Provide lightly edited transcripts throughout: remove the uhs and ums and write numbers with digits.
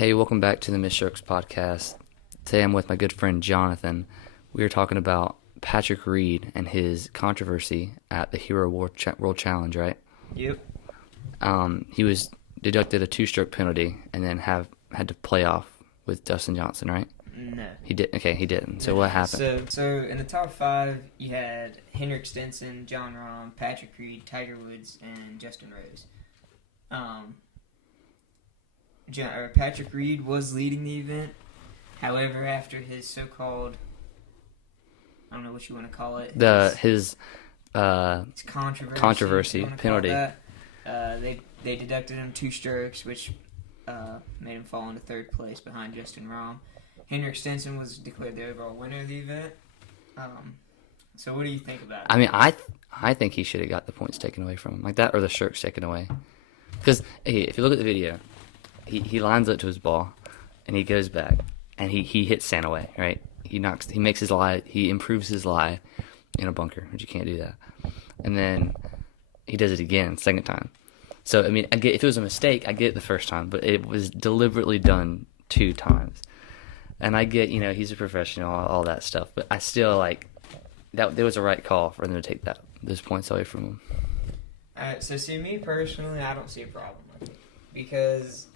Hey, welcome back to the Miss Strokes podcast. Today I'm with my good friend Jonathan. We are talking about Patrick Reed and his controversy at the Hero World Challenge, right? Yep. He was deducted a 2-stroke penalty and then had to play off with Dustin Johnson, right? No. He did. Okay, he didn't. So what happened? So in the top 5, you had Henrik Stenson, Jon Rahm, Patrick Reed, Tiger Woods, and Justin Rose. Patrick Reed was leading the event. However, after his so-called, I don't know what you want to call it, His controversy penalty. They deducted him 2 strokes, which made him fall into 3rd place behind Justin Rahm. Henrik Stenson was declared the overall winner of the event. So what do you think about it? I mean, I think he should have got the points taken away from him, like that, or the strokes taken away. Because if you look at the video, he lines up to his ball, and he goes back, and he hits sand away, right? He makes his lie, he improves his lie in a bunker, which you can't do that. And then he does it again, second time. So, I mean, if it was a mistake, I get it the first time, but it was deliberately done 2 times. And I get, he's a professional, all that stuff, but I still, that there was a right call for them to take those points away from him. So see, me personally, I don't see a problem with it. Because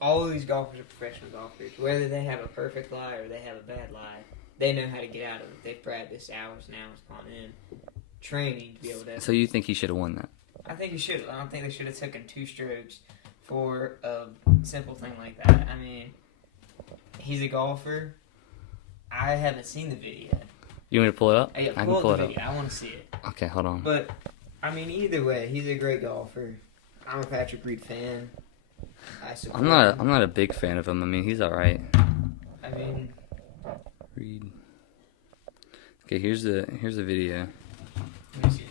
all of these golfers are professional golfers. Whether they have a perfect lie or they have a bad lie, they know how to get out of it. They've practiced hours and hours upon end training to be able to. So you think he should have won that? I think he should have. I don't think they should have taken 2 strokes for a simple thing like that. I mean, he's a golfer. I haven't seen the video. You want me to pull it up? Yeah, I can pull up it the up. video. I want to see it. Okay, hold on. But, I mean, either way, he's a great golfer. I'm a Patrick Reed fan. I support him. I'm not a big fan of him. I mean, he's all right. I mean, Reed. Okay, here's the video. let me see it.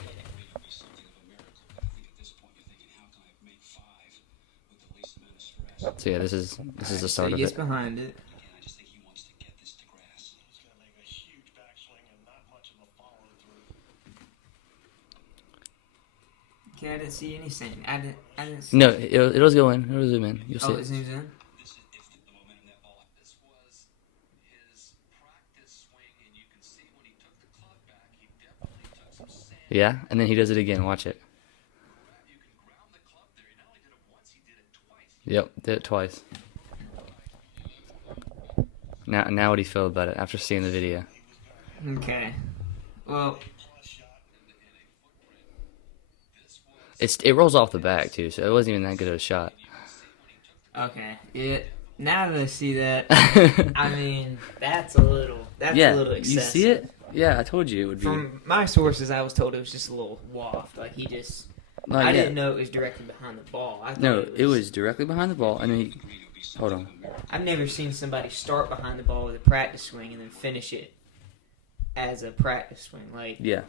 So yeah, this is the start So of he gets it. behind it. Okay, I didn't see anything. I didn't see. No, it'll go in. It'll zoom in. You'll see Oh, it it. zooms in? Yeah, and then he does it again. Watch it. Yep, did it twice. Now what do you feel about it after seeing the video? Okay. Well, It rolls off the back too, so it wasn't even that good of a shot. okay. Now that I see that, I mean, that's a little excessive. You see it? Yeah, I told you it would be. From my sources, I was told it was just a little waft. Like, he just... I didn't know it was directly behind the ball. I thought No, it was directly behind the ball, and then he... Hold on. I've never seen somebody start behind the ball with a practice swing and then finish it as a practice swing. Like, Yeah,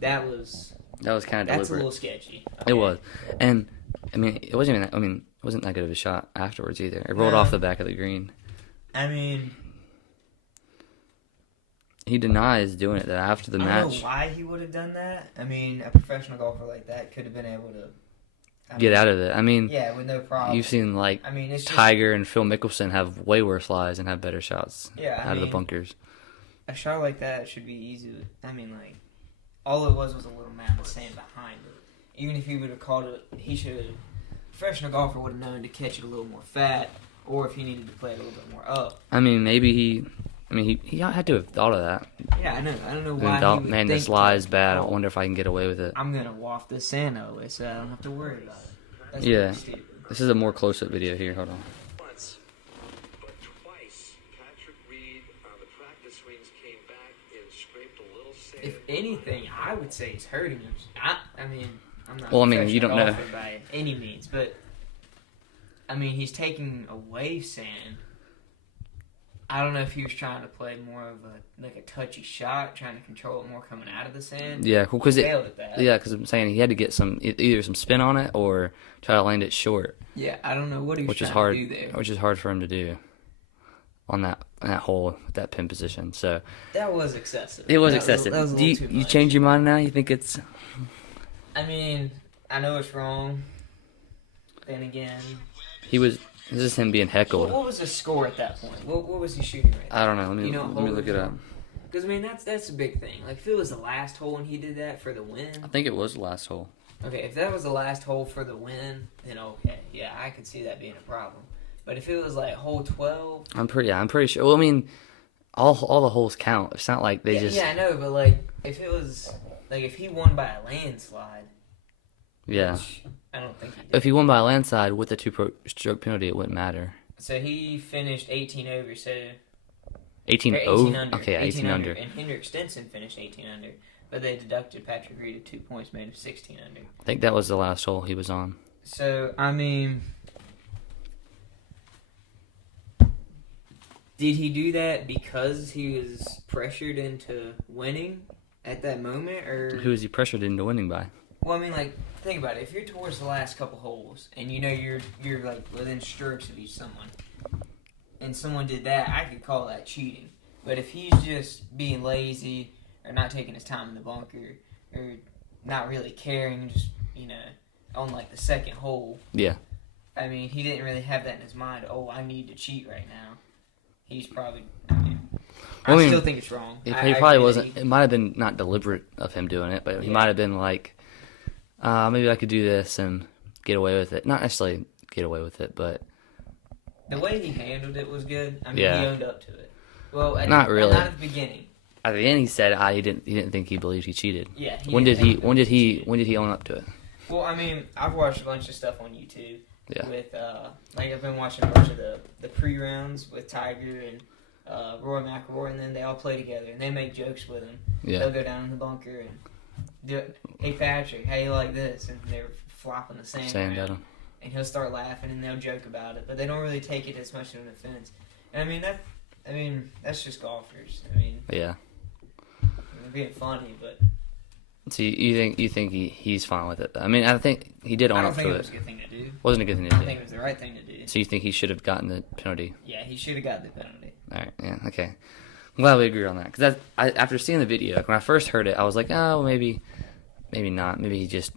that was that was kind of that's a deliberate. little sketchy. It was, and I mean, it wasn't even. It wasn't that good of a shot afterwards either. It rolled No. off the back of the green. I mean, He denies doing it though after the I don't match. know why he would have done that. I mean, a professional golfer like that could have been able to Get out of it. I mean, Yeah, with no problem. you've seen I mean, it's just, Tiger and Phil Mickelson have way worse lies and have better shots Yeah, I out of the mean, bunkers. a shot like that should be easy. I mean, like, all it was a little man of sand behind it. Even if he would have called it, he should have. Professional golfer would have known to catch it a little more fat, or if he needed to play it a little bit more up. I mean, maybe he had to have thought of that. Yeah, I know. I don't know And why. thought, he would man, this think lie to, is bad. I "Oh, wonder if I can get away with it. I'm gonna waft this sand away, so I don't have to worry about it. That's Yeah. pretty stupid. This is a more close-up video here. Hold on. Once, but twice, Patrick Reed on the practice swings came back and scraped a little sand. If anything, I would say it's hurting him. I mean, I'm not. Well, a I mean, you professional don't know. golfer by any means, but I mean, he's taking away sand. I don't know if he was trying to play more of a touchy shot, trying to control it more coming out of the sand. Yeah, cool. Because Failed at that. I'm saying he had to get either some spin on it or try to land it short, Yeah, I don't know what he was which is trying hard. to do there. Which is hard for him to do on that hole with that pin position. So That was excessive. it was That excessive. That was a Do little too you much. change your mind now? You think it's? I mean, I know it's wrong. Then again, He was This is him being heckled. What was the score at that point? What was he shooting right I don't know. Let me, You know, let me look it up. Because, I mean, that's a big thing. Like, if it was the last hole and he did that for the win. I think it was the last hole. Okay, if that was the last hole for the win, then okay. Yeah, I could see that being a problem. But if it was like hole 12. I'm pretty sure. Well, I mean, all the holes count. It's not like they just. Yeah, I know, but like, if it was. Like, if he won by a landslide. Yeah. Which I don't think he did. If he won by a landslide with a 2-stroke penalty, it wouldn't matter. So he finished 18 over, so. 18 or over? under. Okay, 18 under. And Hendrik Stenson finished 18 under. But they deducted Patrick Reed of 2 points, made him 16 under. I think that was the last hole he was on. So, I mean. Did he do that because he was pressured into winning at that moment, or Who is he pressured into winning by? Well, I mean, like, think about it. If you're towards the last couple holes and you know you're like within strokes of each someone, and someone did that, I could call that cheating. But if he's just being lazy or not taking his time in the bunker or not really caring, just on like the second hole, Yeah. I mean, he didn't really have that in his mind. Oh, I need to cheat right now. He's probably. I still think it's wrong. He I probably agree that wasn't. It might have been not deliberate of him doing it, but he might have been like, maybe I could do this and get away with it. Not necessarily get away with it, but The way he handled it was good. I mean, Yeah. he owned up to it. Well, Not really. Not at the beginning. at the end he said he didn't think he believed he cheated. Yeah. When did didn't think he cheated. when did he own up to it? Well, I mean, I've watched a bunch of stuff on YouTube. Yeah. With like I've been watching a bunch of the pre-rounds with Tiger and Roy McIlroy, and then they all play together and they make jokes with him. Yeah. They'll go down in the bunker and do, hey Patrick, how you like this? And they're flopping the sand Sand around. at him. And he'll start laughing and they'll joke about it, but they don't really take it as much of an offense. And I mean that's just golfers. I mean, Yeah. they're being funny, but So you think he's fine with it? I mean, I think he did I own don't up think to it was it. a good thing to do. Wasn't a good thing I to think it do. was the right thing to do. So you think he should have gotten the penalty? Yeah, he should have got the penalty. All right. Yeah. Okay. I'm glad we agree on that. Because after seeing the video, when I first heard it, I was like, oh, maybe not. Maybe he just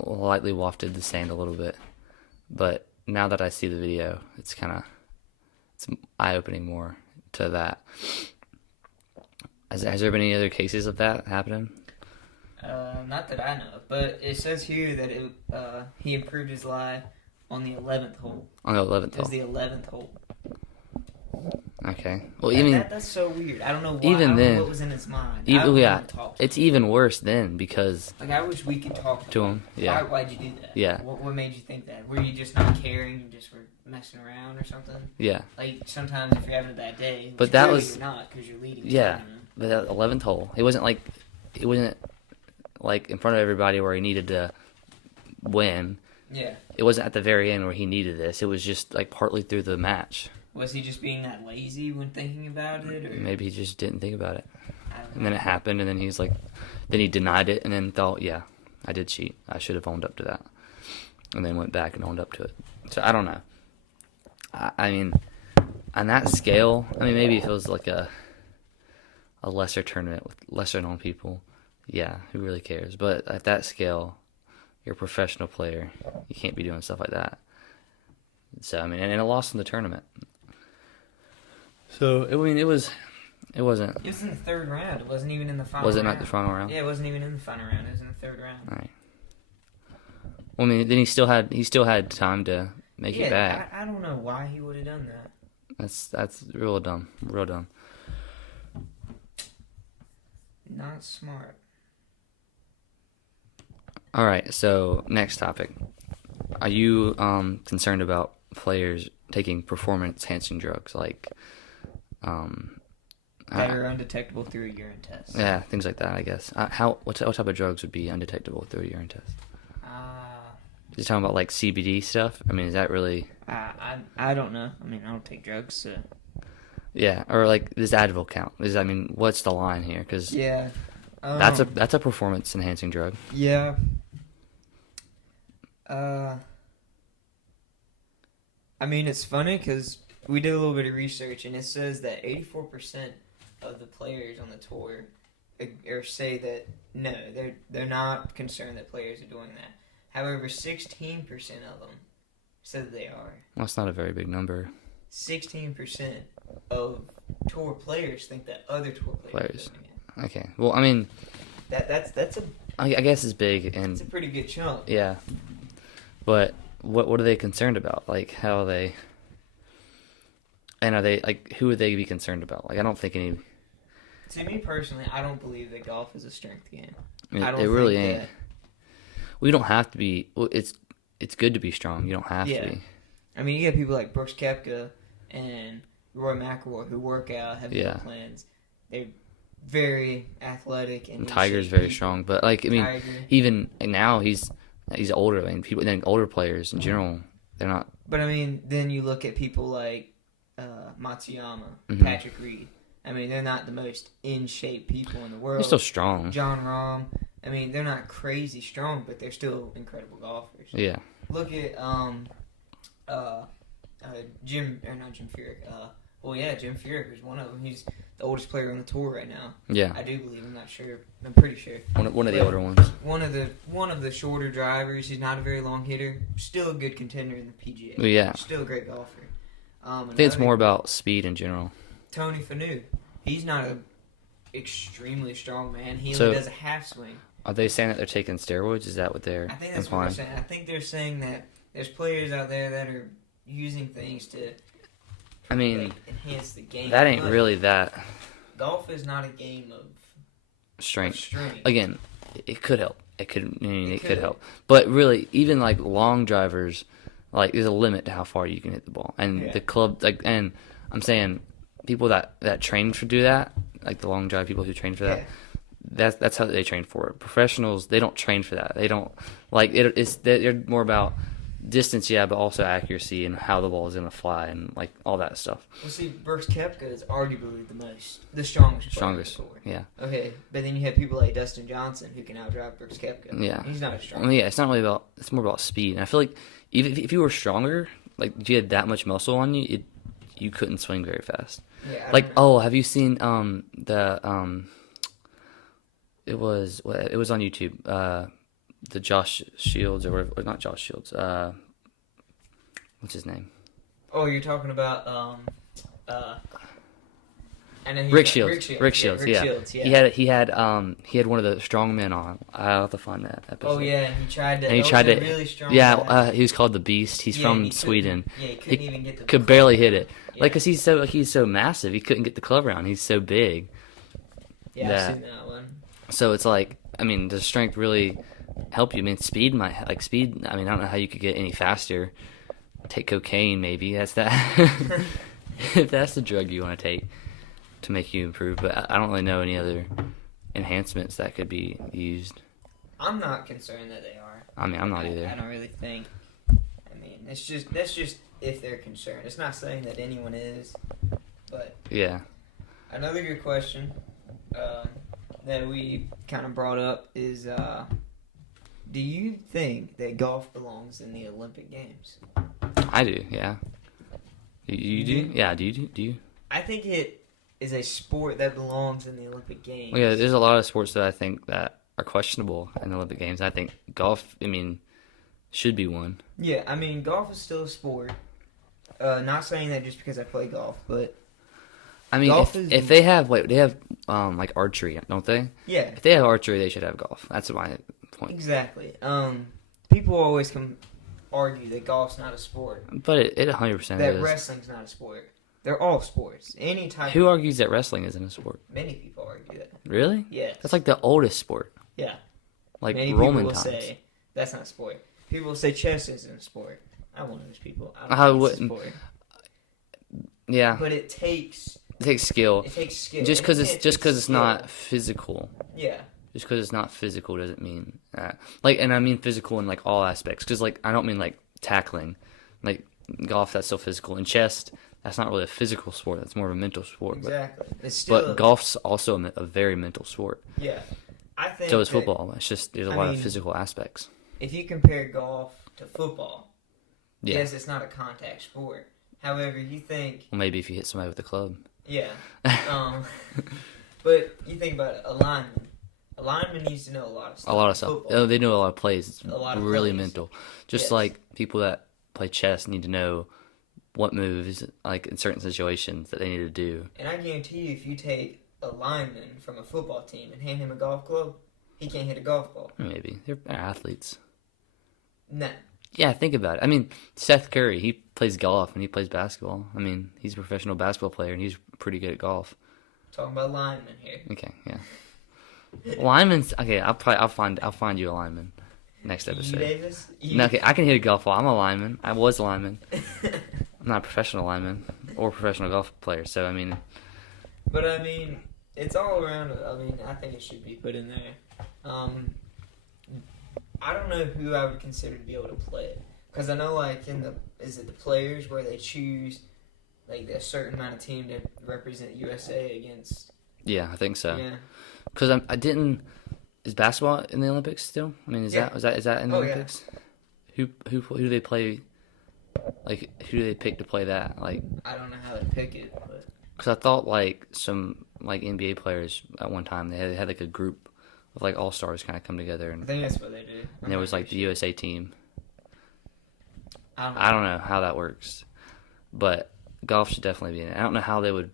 lightly wafted the sand a little bit. But now that I see the video, it's eye opening more to that. Has there been any other cases of that happening? Not that I know of, but it says here that he improved his lie on the 11th hole. On the 11th It was hole. the 11th hole. Okay. Well, And even that's so weird. I don't know why. even I don't then- know what was in his mind. I even don't yeah, wanna talk to it's him. even worse then because Like I wish we could talk to him. Yeah. Why'd you do that? Yeah. What made you think that? Were you just not caring? You just were messing around or something? Yeah. Like sometimes if you're having a bad day, But which that clearly was- you're not because you're leading. Yeah. the tournament. But that 11th hole, it wasn't like in front of everybody where he needed to win. Yeah. It wasn't at the very end where he needed this. It was just like partly through the match. Was he just being that lazy when thinking about it, or Maybe he just didn't think about it. I don't know. And then it happened, and then he's like, then he denied it, and then thought, yeah, I did cheat. I should have owned up to that. And then went back and owned up to it. So I don't know. I mean, on that scale, I mean, maybe if it was like a lesser tournament with lesser known people, yeah, who really cares? But at that scale, you're a professional player. You can't be doing stuff like that. So, I mean, and it lost in the tournament. So, I mean, it wasn't. It was in the third round. It wasn't even in the final. Was it round. not the final round? Yeah, it wasn't even in the final round. It was in the third round. All right. Well, I mean, then he still had time to make it back. I don't know why he would have done that. That's real dumb. Real dumb. Not smart. All right. So next topic. Are you concerned about players taking performance-enhancing drugs like That are undetectable through a urine test. yeah, things like that? I guess. What type of drugs would be undetectable through a urine test? You talking about like CBD stuff? I mean, is that really? I don't know. I mean, I don't take drugs, so. Yeah, or like does Advil count? I mean, what's the line here? Because Yeah. that's a performance-enhancing drug. Yeah. I mean, it's funny because we did a little bit of research, and it says that 84% of the players on the tour or say that no, they're not concerned that players are doing that. However, 16% of them said they are. Well, that's not a very big number. 16% of tour players think that other tour players Players. are doing it. Okay. Well, I mean, That's I guess it's big, and a pretty good chunk. yeah. But what are they concerned about? Like, how are they? And are they like, who would they be concerned about? Like, I don't think any. To me personally, I don't believe that golf is a strength game. I mean, I don't it really think ain't. We don't have to be. Well, it's good to be strong. You don't have Yeah. to be. I mean, you get people like Brooks Koepka and Roy McIlroy who work out, have Yeah. meal plans. They're very athletic and And in Tiger's shape very people. strong, but like, I mean, Tiger. even now he's older. I mean, people, then older players in general, they're not. But I mean, then you look at people like Matsuyama, Mhm. Patrick Reed. I mean, they're not the most in shape people in the world. They're still strong. John Rahm. I mean, they're not crazy strong, but they're still incredible golfers. Yeah. Look at Jim or not Jim Furyk. Jim Furyk is one of them. He's the oldest player on the tour right now. Yeah. I do believe. I'm not sure. I'm pretty sure. One of the But older ones. One of the shorter drivers. He's not a very long hitter. Still a good contender in the PGA. Well, yeah. Still a great golfer. I think it's Another- more about speed in general. Tony Finau. He's not a extremely strong man. He So- only does a half swing. Are they saying that they're taking steroids? Is that what they're I think that's implying? what they're saying. I think they're saying that there's players out there that are using things to I mean, like, enhance the game. that ain't But really that golf is not a game of strength. strength. Again, it could help. It could. I mean, It it could could. help. But really, even like long drivers, like there's a limit to how far you can hit the ball. And Yeah. the club, like, and I'm saying people that train to do that, like the long drive people who train for that. Yeah. That's how they train for it. Professionals, they don't train for that. They don't like it. They're more about distance, yeah, but also accuracy and how the ball is gonna fly and like all that stuff. Well, see, Brooks Koepka is arguably the strongest. player on the Strongest, tour. yeah, Okay, but then you have people like Dustin Johnson who can outdrive Brooks Koepka. yeah. He's not as strong. I mean, yeah, it's not really about. It's more about speed. And I feel like even if you were stronger, like if you had that much muscle on you, you couldn't swing very fast. Yeah, I Like, don't know. have you seen it was on YouTube, the Josh Shields or whatever, or not Josh Shields, what's his name? Oh, you're talking about I know who Rick you're- Shields. Rick Shields, Rick yeah. Shields, yeah. He had one of the strong men on. I'll have to find that episode. Oh yeah, he tried to. And he that was tried a to. Really strong Yeah, guy. he was called the Beast. He's Yeah, from he couldn't- Sweden. Yeah, he He couldn't even get the. could barely hit it. Yeah. Like, cause he's so massive. He couldn't get the club around. He's so big. Yeah, that- I've seen that one. So it's like, I mean, does strength really help you? I mean, speed might speed. I mean, I don't know how you could get any faster. Take cocaine, maybe. That's that. If that's the drug you want to take to make you improve, but I don't really know any other enhancements that could be used. I'm not concerned that they are. I mean, I'm not I either. don't really think. I mean, that's just if they're concerned. It's not saying that anyone is, but Yeah. another good question that we kind of brought up is, do you think that golf belongs in the Olympic Games? I do. Yeah. You You do? do? Yeah. Do you? Do you? I think it is a sport that belongs in the Olympic Games. Well, yeah. There's a lot of sports that I think that are questionable in the Olympic Games. I think golf. I mean, should be one. Yeah, I mean, golf is still a sport. Not saying that just because I play golf, but I mean, Golf if is- they have like archery, don't they? yeah, If they have archery, they should have golf. That's my point. exactly. People always argue that golf's not a sport, But it 100% that is. wrestling's not a sport. They're all sports. Any type. Who argues that wrestling isn't a sport? Many people argue that. Really? Yeah. That's like the oldest sport. Yeah. Like Many Roman people will times. say that's not a sport. People will say chess isn't a sport. I'm one of those people. I I don't think it's a wouldn't- sport. Yeah, But it takes skill. skill. Just It because can't take it's skill. not physical. Yeah. Just because it's not physical doesn't mean like, and I mean physical in like all aspects. Because like I don't mean like tackling, like golf that's still physical. And chess, that's not really a physical sport. That's more of a mental sport. Exactly. It's still. But golf's also a very mental sport. Yeah. I think. So is that football. It's just there's a I lot of mean- physical aspects. If you compare golf to football, Yeah. yes, it's not a contact sport. However, you think, Well, maybe if you hit somebody with a club. yeah, but you think about it, a lineman. A lineman needs to know a lot of stuff. A lot of stuff. Football. Oh, they know a lot of plays. It's A lot of really plays. mental. Just Yes. like people that play chess need to know what moves, like in certain situations, that they need to do. And I guarantee you, if you take a lineman from a football team and hand him a golf club, he can't hit a golf ball. Maybe they're athletes. Nah. Yeah, think about it. I mean, Seth Curry, he plays golf and he plays basketball. I mean, he's a professional basketball player and he's pretty good at golf. Talking about linemen here. Okay, yeah. Lineman's okay. I'll find you a lineman next E. episode. Davis? No, okay, I can hit a golf ball. I'm a lineman. I was a lineman. I'm not a professional lineman or professional golf player. So I mean, But I mean, it's all around. I mean, I think it should be put in there. I don't know who I would consider to be able to play it, because I know like is it the players where they choose like a certain amount of team to represent USA against? yeah, I think so. Yeah. Because I didn't. Is basketball in the Olympics still? I mean, is Yeah. that in the Oh, yeah. Olympics? Who do they play? Like, who do they pick to play that? Like, I don't know how they pick it, but because I thought like some like NBA players at one time they had like a group of like all stars kind of come together I and think that's what they do. and there was like the USA team. I I don't know how that works, but golf should definitely be in it. I don't know how they would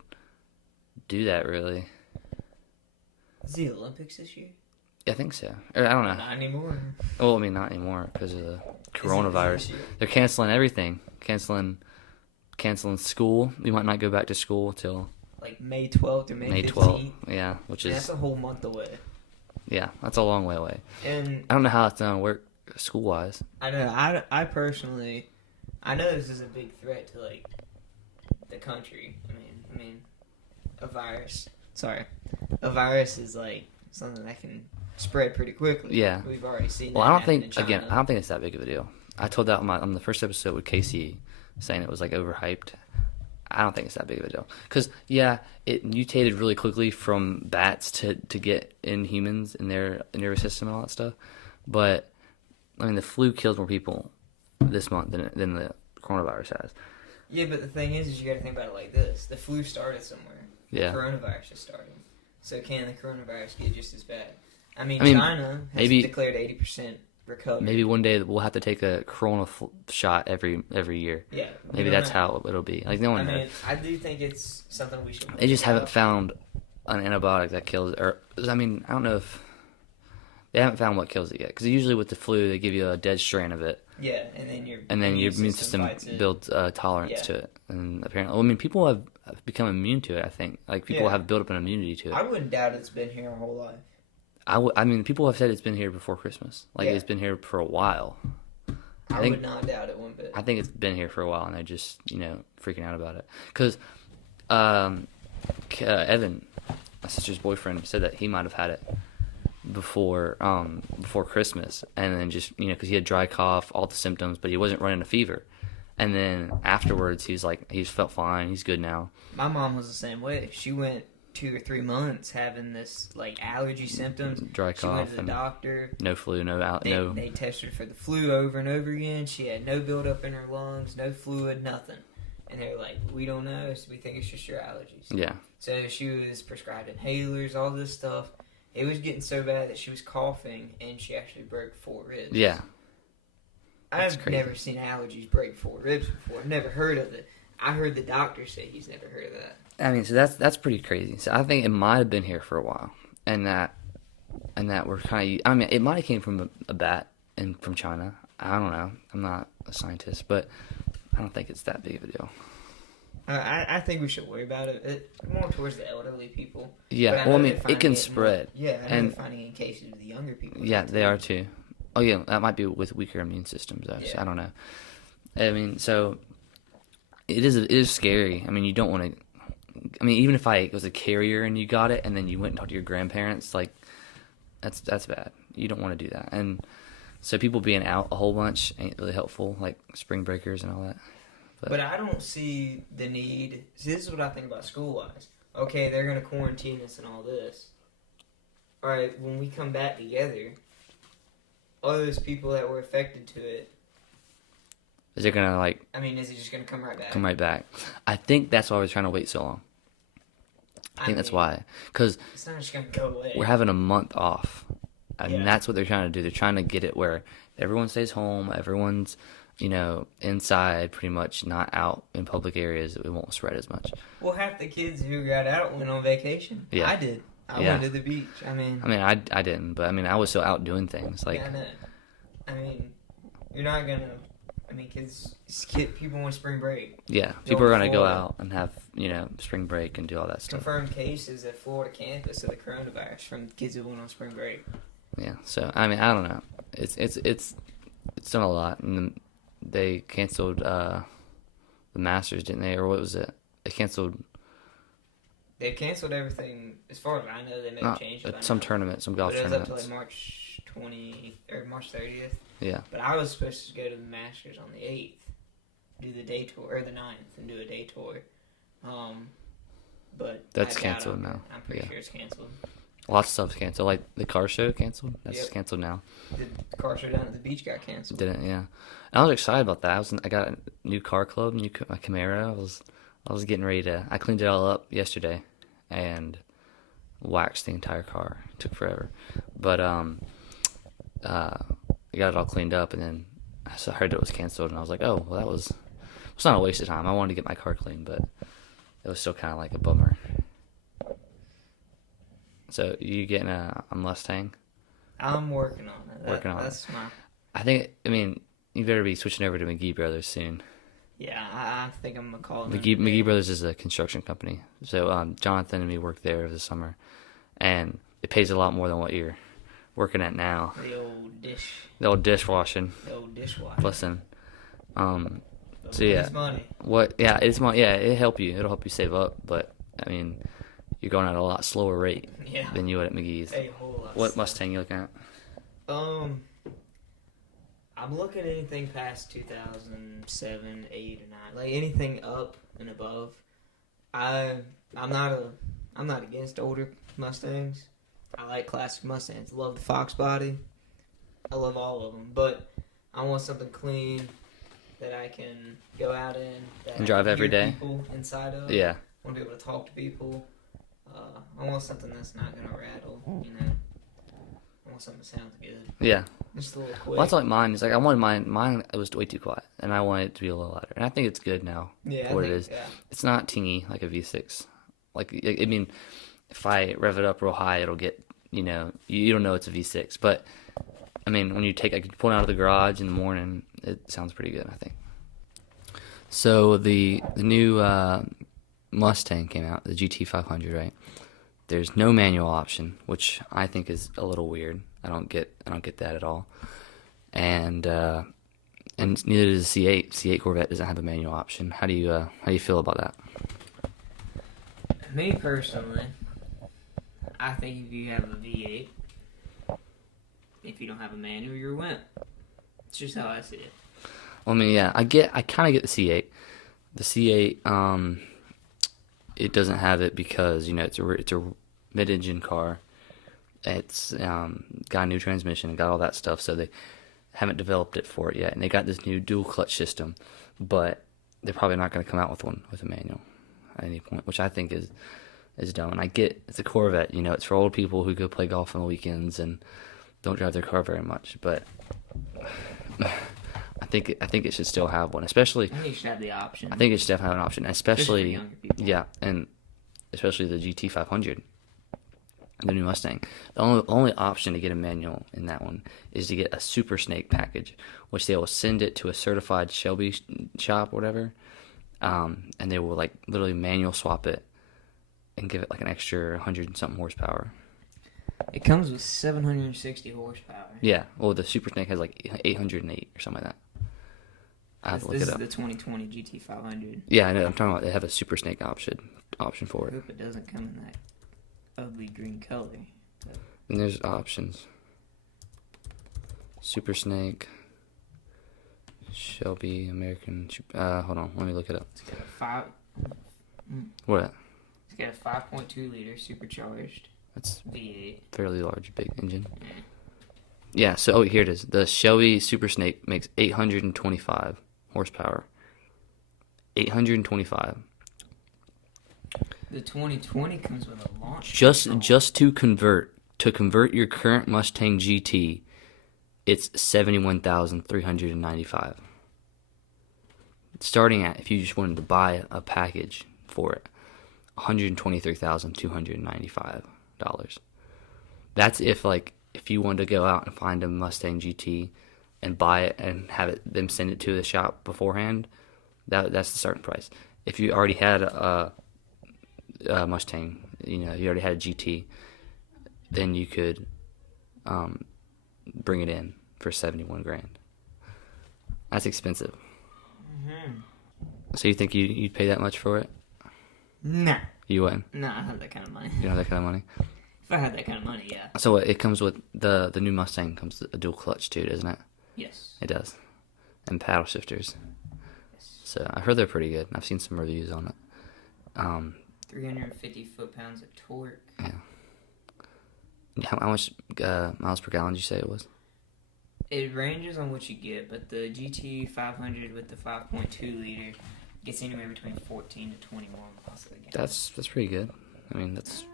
do that really. Is the Olympics this year? I think so. Or I don't know. Not anymore. Well, I mean, not anymore because of the Is it coronavirus. this year? They're canceling everything. Canceling school. We might not go back to school till Like May 12th or May May 15th. 12th. Yeah, which That's is a whole month away. yeah, that's a long way away. And I don't know how it's gonna work school wise. I know, I personally, I know this is a big threat to like the country. I mean, a virus. Sorry, a virus is like something that can spread pretty quickly. Yeah. We've already seen. Well, that I don't happen think in China. I don't think it's that big of a deal. I told that on the first episode with Casey, saying it was like overhyped. I don't think it's that big of a deal because yeah, it mutated really quickly from bats to get in humans in their nervous system and all that stuff. But I mean, the flu killed more people this month than the coronavirus has. Yeah, but the thing is you got to think about it like this: the flu started somewhere. Yeah. The coronavirus is starting. So can the coronavirus get just as bad? I mean China has maybe- declared 80% recovery. Maybe one day we'll have to take a corona shot every year. Yeah. we Maybe don't that's know. how it'll be. Like no I one knows. mean, I do think it's something we should. They just look haven't up. found an antibiotic that kills. Or I mean, I don't know if they haven't found what kills it yet. Because usually with the flu, they give you a dead strain of it, Yeah, and then your immune system fights it. builds tolerance Yeah. to it. And apparently, I mean, people have become immune to it. I think like people Yeah. have built up an immunity to it. I wouldn't doubt it's been here our whole life. I mean, people have said it's been here before Christmas. Like Yeah. it's been here for a while. I think- would not doubt it one bit. I think it's been here for a while, and they're just freaking out about it. Because Evan, my sister's boyfriend, said that he might have had it before Christmas, and then just because he had dry cough, all the symptoms, but he wasn't running a fever. And then afterwards, he's felt fine. He's good now. My mom was the same way. She went 2 or 3 months having this like allergy symptoms. Dry She went cough to the and doctor. no flu, no They tested her for the flu over and over again. She had no buildup in her lungs, no fluid, nothing. And they were like, we don't know. So we think it's just your allergies. Yeah. So she was prescribed inhalers, all this stuff. It was getting so bad that she was coughing, and she actually broke 4 ribs. Yeah. That's I've crazy. never seen allergies break 4 ribs before. Never heard of it. I heard the doctor say he's never heard of that. I mean, so that's pretty crazy. So I think it might have been here for a while, and that we're kind of. I mean, it might have came from a bat and from China. I don't know. I'm not a scientist, but I don't think it's that big of a deal. I think we should worry about it. More towards the elderly people. Yeah. But Well, I know mean, they're it finding can more- spread. Yeah, I know And- they're finding it in cases with the younger people. Yeah, they are too. Oh yeah, that might be with weaker immune systems though. So Yeah. I don't know. I mean, so it is scary. I mean, you don't want to. I mean, even if I was a carrier and you got it, and then you went and talked to your grandparents, like that's bad. You don't want to do that. And so people being out a whole bunch ain't really helpful, like spring breakers and all that. But I don't see the need. See, this is what I think about school-wise. Okay, they're going to quarantine us and all this. All right, when we come back together, all those people that were affected to it, Is it gonna like I mean, is it just going to come right back? come right back? I think that's why we're trying to wait so long. I think that's mean, why, because It's not just going to go away. we're having a month off, and Yeah. that's what they're trying to do. They're trying to get it where everyone stays home, everyone's inside, pretty much not out in public areas, it won't spread as much. Well, half the kids who got out went on vacation. Yeah. I did. I Yeah. went to the beach. I mean, I didn't, but I was still out doing things. Like, yeah, I know. I mean, you're not gonna. I mean, people want spring break. yeah, Go people are to going to go Florida. out and have, spring break and do all that stuff. Confirmed cases at Florida campus of the coronavirus from kids who went on spring break. Yeah, so, I don't know. It's done a lot. And then they canceled the Masters, didn't they? Or what was it? They canceled They've canceled everything. As far as I know, they may have changed it. some tournament, some golf But it was up tournaments. to like March 20 or March 30th. Yeah. But I was supposed to go to the Masters on the 8th, do the day tour, or the 9th, and do a day tour. But That's I doubt canceled I'm- now. I'm pretty Yeah. sure it's canceled. Lots of stuff's canceled. Like the car show canceled. That's Yep. canceled now. The car show down at the beach got canceled. Didn't, yeah. And I was excited about that. I got a new car club, my Camaro. I was getting ready to. I cleaned it all up yesterday, and waxed the entire car. It took forever, but I got it all cleaned up, and then I heard it was canceled, and I was like, oh, well, it's not a waste of time. I wanted to get my car clean, but it was still kind of like a bummer. So you getting a Mustang? I'm working on it. Working on it. That's my. I think. You better be switching over to McGee Brothers soon. Yeah, I think I'm gonna call them. McGee Brothers is a construction company. So Jonathan and me worked there over the summer, and it pays a lot more than what you're working at now. The old The old dishwashing. the old dishwasher. Listen, But so yeah. it's money. It'll help you. It'll help you save up, but you're going at a lot slower rate Yeah. than you would at McGee's. A whole lot. What Mustang you looking at? I'm looking at anything past 2007, 8, or 9, like anything up and above. I'm not against older Mustangs. I like classic Mustangs. Love the Fox body. I love all of them, but I want something clean that I can go out in. That And drive I can every hear day? People inside of. Yeah. I want to be able to talk to people. I want something that's not gonna rattle. I want something that sounds good. Yeah. Just a little quick. Well, that's like mine. It's like I wanted mine. It was way too quiet, and I wanted it to be a little louder. And I think it's good now. Yeah, for what it is. Yeah. It's not tingy like a V6. If I rev it up real high, it'll get, you don't know it's a V6. But, when you pull it out of the garage in the morning, it sounds pretty good, I think. So the new Mustang came out, the GT500, right? There's no manual option, which I think is a little weird. I don't get that at all. And neither does the C8. C8 Corvette doesn't have a manual option. How do you feel about that? Me personally, I think if you have a V8, if you don't have a manual, you're a wimp. It's just how I see it. Well, I kind of get the C8. The C8, it doesn't have it because it's a mid-engine car. It's got a new transmission and got all that stuff, so they haven't developed it for it yet. And they got this new dual clutch system, but they're probably not going to come out with one with a manual at any point, which I think is dumb. And I get it's a Corvette, it's for old people who go play golf on the weekends and don't drive their car very much, but I think it should still have one, especially. I think you should have the option. I think it should definitely have an option, especially for younger people. yeah, and especially the GT500, the new Mustang. The only option to get a manual in that one is to get a Super Snake package, which they will send it to a certified Shelby shop, or whatever, and they will literally manual swap it and give it an extra 100 and something horsepower. It comes with 760 horsepower. Yeah, well, the Super Snake has 808 or something like that. I have to look This it is up. the 2020 GT500. Yeah, I know. I'm talking about they have a Super Snake option for I it. hope it doesn't come in that ugly green color. And there's options. Super Snake, Shelby, American. Hold on, let me look it up. It's got a What? It's got a 5.2 liter supercharged That's V8. fairly large, big engine. Yeah. So here it is. The Shelby Super Snake makes 825 horsepower. 825. The 2020 comes with a launch. Just to convert your current Mustang GT, it's $71,395. starting at, if you just wanted to buy a package for it, $123,295. That's if you wanted to go out and find a Mustang GT and buy it and have it them send it to the shop beforehand. That's the starting price. If you already had a Mustang, you already had a GT, then you could bring it in for 71 grand. That's expensive. Mm-hmm. So you think you'd pay that much for it? Nah. You wouldn't? Nah, I don't have that kind of money. You don't have that kind of money? If I had that kind of money, yeah. So it comes with the new Mustang comes with a dual clutch too, doesn't it? Yes. It does. And paddle shifters. Yes. So I heard they're pretty good. I've seen some reviews on it. 350 foot-pounds of torque. Yeah. How much miles per gallon did you say it was? It ranges on what you get, but the GT 500 with the 5.2 liter gets anywhere between 14 to 21 miles a gallon. That's pretty good. I mean, it's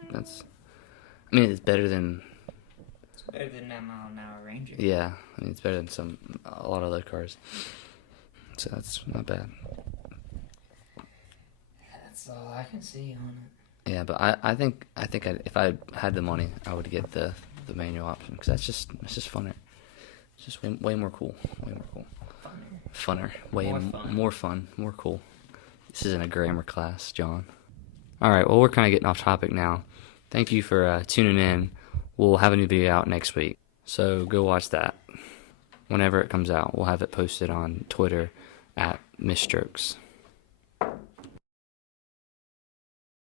better than, It's better than that mile-an-hour Ranger. yeah. I mean, it's better than a lot of other cars. So that's not bad. That's all I can see on it. Yeah, but I think if I had the money, I would get the manual option because it's just funner. It's just way more cool. Way more cool. Funner. Way More fun. more fun. More cool. This isn't a grammar class, John. All right. Well, we're kind of getting off topic now. Thank you for tuning in. We'll have a new video out next week, so go watch that. Whenever it comes out, we'll have it posted on Twitter at Misstrokes.